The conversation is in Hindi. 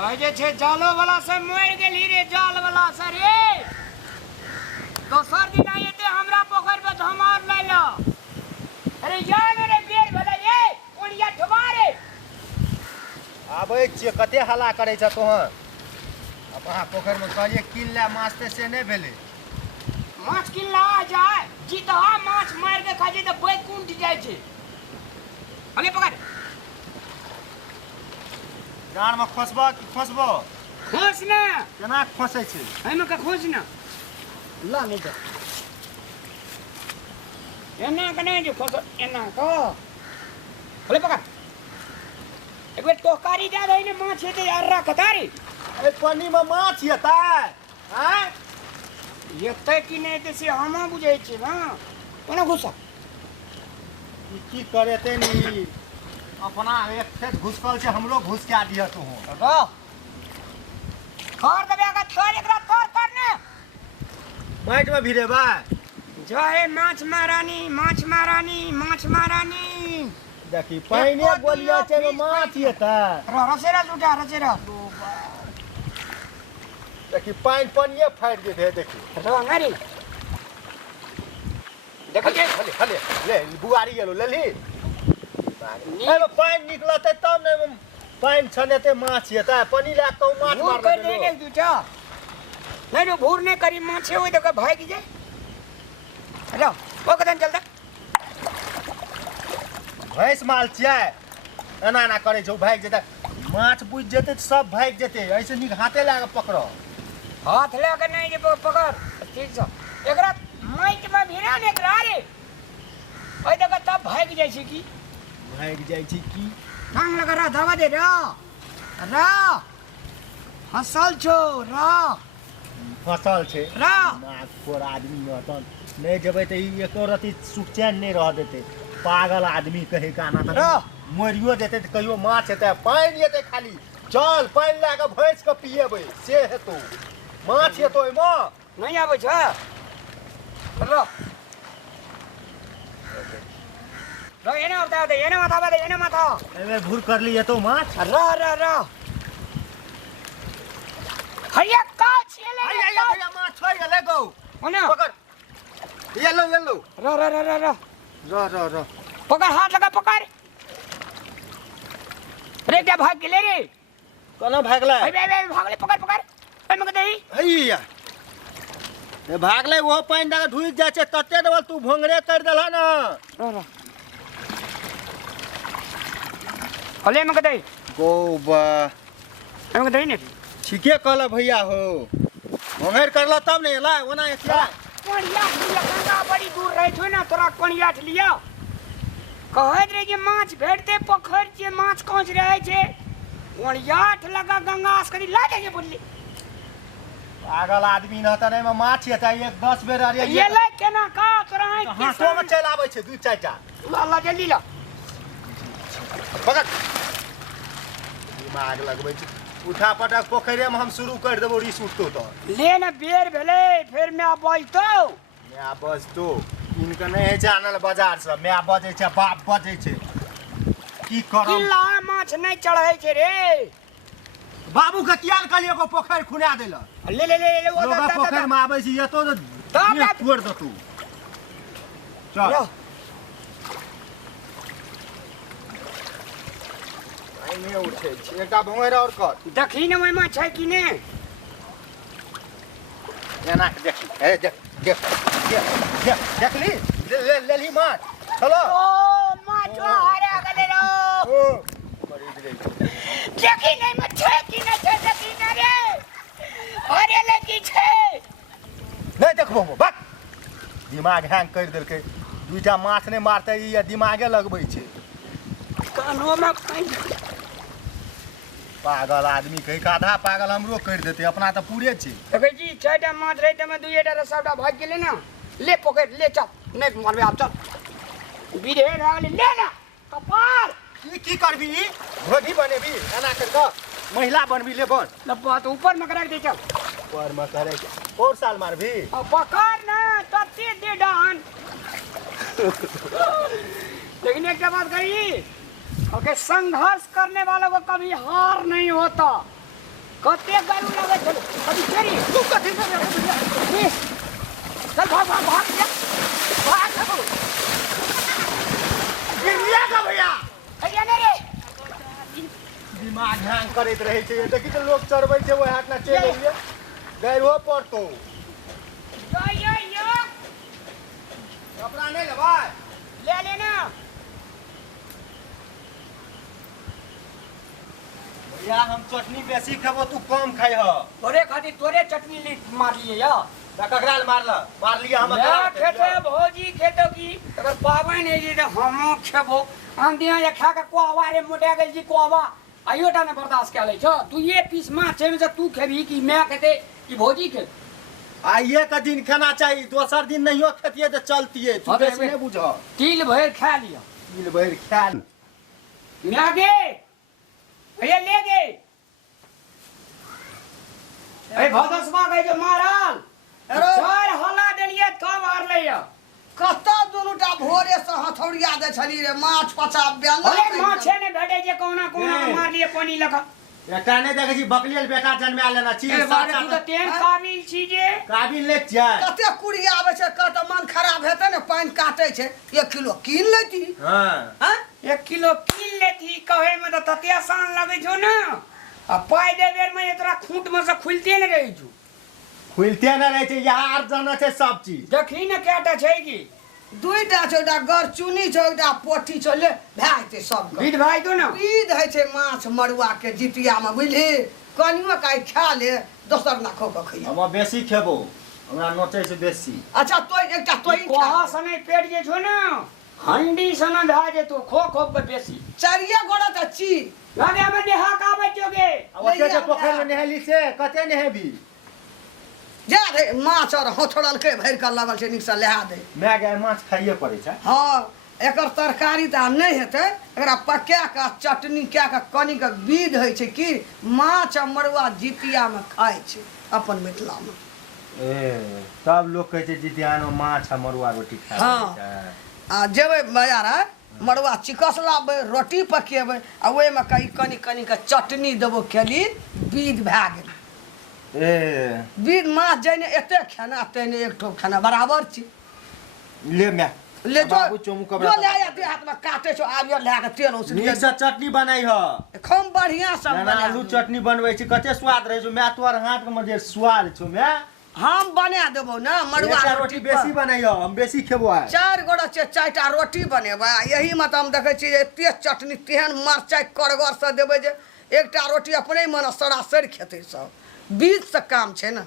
जे छे जालो वाला से मर गेली रे, जाल वाला से रे। दोसर दिन आइते हमरा पोखर पे धमार ले लो। अरे यार रे बेर भेले ये ओनिया ठमारे। आबै छियै कते हल्ला करै छ तोहर। अपना पोखर में कहलिए किल ले माछ से नहीं भेले। माछ किल्ला आ जाए जीतहा माछ मार के खा जे त बैक कुंट जाय छे। अले पकड़ जान में खोसबो कि खोसबो? खोस ना। केना खोसै छै? एमे का खोस ना। ला नहीं तो एना कने जो खोस एना को। अले पकड़ एक बेर टोकारी जा रही ने माछ हेते यार रखतारी। ए पानी में माछ हेतै हैं? एते कि नहीं ते से हम बुझै छी ना। कोना घुसा की करेते नी अपना एक खेत घुसकल छै हमरो घुस के दिया तू हो। रो कर देबे का छोड़ एकरा कर ने। माइट में भिरेबा जय माछ महारानी माछ महारानी माछ महारानी। देखी पानी गोलिया छै में माछ हेतै। रसेरा लुटा रसेरा देखी पानिये फाटि जेतै देखी। रंगारी देखो के हले हले ले बुआरी गेलो लेली। एमे पानि निकलतै तब ने पानि छनेते माछ हेतै। पानी ला के माछ भूर मार कर दे दूटा नहीं रो भूर नहीं करी माछे होई तो भाग जाए। हेलो ओ कदन चल दे भैंस माल छियै एना एना करै छौ भागि जेतै। माछ बुझि जेतै तऽ सब भागि जेतै। ऐसे नीक हाथे ला के पकड़। हाथ ले के नहीं जे पकड़ ठीक छ। एकरा माइट में भिरा ने एकरा रे ओइ देखा तब भाग जाय छै की भागि जाइ छी की टांग लगा रा दवा दे रा रा हसल छो रा फसल छै रा नागपुर आदमी रहतन नहीं जेबै तऽ ई एको रति सुख चैन नहीं रह देतै। पागल आदमी कहे गाना तऽ मरियो जेतै तऽ कहियो माछ हेतै। पानि हेतै खाली चल पानि लए कऽ भैंस के पिएबै से हेतौ। माछ हेतौ ओइमे नहीं आबै छ। रो रो एने उठा दे एने माथा एमे भूर करली हेतौ माछ। रा हरिया का छेले भैया माछ छोड़ गेलै गौ ओने पकड़ येलो रा पकड़ हाथ लगा पकड़ रे क्या भाग गेले रे। कोना भागलै? भागले पकड़ एमे के दही हैया ए भागलै वो पानि दऽ के ढुकि जाइ छै तते डबल तू भोंगरे कर देलह न। रा अले एमे के दही गौबा एमे के दही ने ठीके कहला भैया हो। भोंगर करला तब ने एला ओना एथिया कोनिया गंगा बड़ी दूर रहे छो ना तोरा कोनिया लिया कहत रे जे माछ भेटते पोखर जे माछ कोंच रहे छे कोनियाठ लगा गंगा आसकरी लागे जे बोलली। पागल आदमी न त में माछ हेतै एक 10 बेर अरे ये ले केना का तोरा है हाथो में चल आबै छै 2-4 टा। ला जल्दी ला पकड़ दिमाग लगबै छै। उठा पटक पोखरे में हम शुरू कर देबो रिस उठतो तो ले न बेर भेले फिर मैं बजतो मैं बजतो इनका नहीं है जानल बाजार से मैं बजे छै बाप बजे छै की करम। किल्ला माछ नहीं चढ़ै छै रे बाबू के किया कहलियो को पोखर खुना देला। ले वो लोग पोखर में आबै छी एतो तो तोड़ दो तू चल आई नहीं उठे छी एकटा भोंगर और कर देखी न ओइ माछ छै कि ने एना के देखी ए देखली लेली माछ चलो ओ माछ हारे गेले रो ओ बड़ी दिले देखी नहीं माछ छै कि ने छै देखी न रे हारे ले की छै नहीं देखबो बक दिमाग हैंग कर देलकै। दूटा माछ नहीं मारते ई दिमागे लगबै छै। कानो में पागल आदमी कहीं का आधा पागल हमरो कर देते अपना तो पूरे छै। देखै जी चारटा माछ रहे में दुइटा रे सबटा भाग गेले ना ले पकड़ ले चल नहीं मारबे आप चल बिरे भाग ले ना कपार की करबी घोड़ी बनेबी एना कर क महिला बनबी ले बन लब्बा तो ऊपर में रख दे चल पर में करे और साल मारबी अब पकड़ ना तते दे डान लेकिन एक बात कही ओके संघर्ष करने वालों को कभी हार नहीं होता। कते गारू लगे चलो अभी चली तू कथी कर रहे हो चल भाग भाग भाग जा भाग चलो गिरिया का भैया भैया ने रे दिमाग हैंग करैत रहे छै देखि त लोग चढ़बै छै ओइ हाथ ना चल एलिए गैरो पड़तो यो कपड़ा नहीं लेबै ले लेना भैया हम चटनी बेसी खेबो तू कम खाइ ह तोरे खातिर तोरे चटनी मार लिए या ककरा मार लिया हम मैं खेते भौजी खेतो की अगर पावन है जी तो हमो खेबो हम दिया या खा के कोवा रे मोटा गेल जी कोवा आयोटा ने बर्दाश्त कर ले छ तू ये पीस माछ में से तू खेबी कि मैं खेते कि भौजी खे आइए का दिन खाना चाहिए दोसर दिन नहीं खेतिए तो चलतिए तू बेसी नहीं बुझ तिल भर खा लिया तिल भर खा मैं गे भैया ले गे ए भदसवा गए जो मारल चार हला देलिए कब हार ले कत्ता दुनुटा भोरे से हथौड़िया दे छली रे माछ पचा बेल अरे माछे ने भेटे जे कोना कोना मार लिए पानी लगा बेटा ने देखे छी बकलियल बेटा जन्मा लेना छी ए बारे तू तो तेन काबिल छी जे काबिल ले जाय कते कुड़ी आवे छै कत मन खराब हेते ने पानी काटे छै 1 किलो कीन लेती हां हैं 1 किलो कीन लेती कहे में तो तते आसान लगे छो ना आ पाई दे बेर में तोरा खूंट में से खुलते न रही छु खुलते न रहे छै यार जाना छै सब चीज देखी न केटा छै की दुईटा छै एकटा गरचुनी छै एकटा पोठी छै ले भाइते सब विध भाई तो ना विध है छै माछ मरुआ के जितिया में बुझली कनियो काई खा ले दोसर ना खो के खइया हम बेसी खेबो हमरा नोचे से बेसी अच्छा तोय एकटा तोय कोहा सने पेट जे छो ना हंडी सने भा जे तो खो खो के बेसी चारिया गोड़ा त ची गाने में नेहा का बचोगे ओते जे पोखर में नहेली से कते नहेबी जा रे माछ और हथौड़ल के भर के लगल छै निक से लहा दे मैं गए माछ खाइए पड़े छै हाँ एकर तरकारी त नहीं हेते एकरा पका के चटनी क्या के कनी के विध है छै कि माछ आ मरुआ जितिया में खाय छै अपन मिथिला में ए सब लोग कहै छै जितियान में माछ आ मरुआ रोटी खाय हाँ। छै आ जेबे बाजार मरुआ चिकस लाबे रोटी पकेबे आ ओइ में कनी कनी के चटनी देबो खेली विध भए गेल ए विध माछ जने एते खाना तेने एक ठो खाना बराबर छी ले मैं ले जो बाबू चोमू कबरा जो ले आया ते हाथ में काटे छो आबियो ले के तेल उस नीक से चटनी बनाई ह खूब बढ़िया सब ना बना आलू चटनी बनबै छी कते स्वाद रहे छै मैं तोर हाथ में जे स्वाद छौ मैं हम बना देबो ना मरुआ एकटा रोटी बेसी बनाई ह हम बेसी खेबो आ 4 गोड़ा 4टा रोटी बनेबा यही में हम देखे छी एते चटनी तेहन मरचाई करगर से देबे जे एकटा रोटी अपने मन सरासर खेते सब बीच से काम छै ना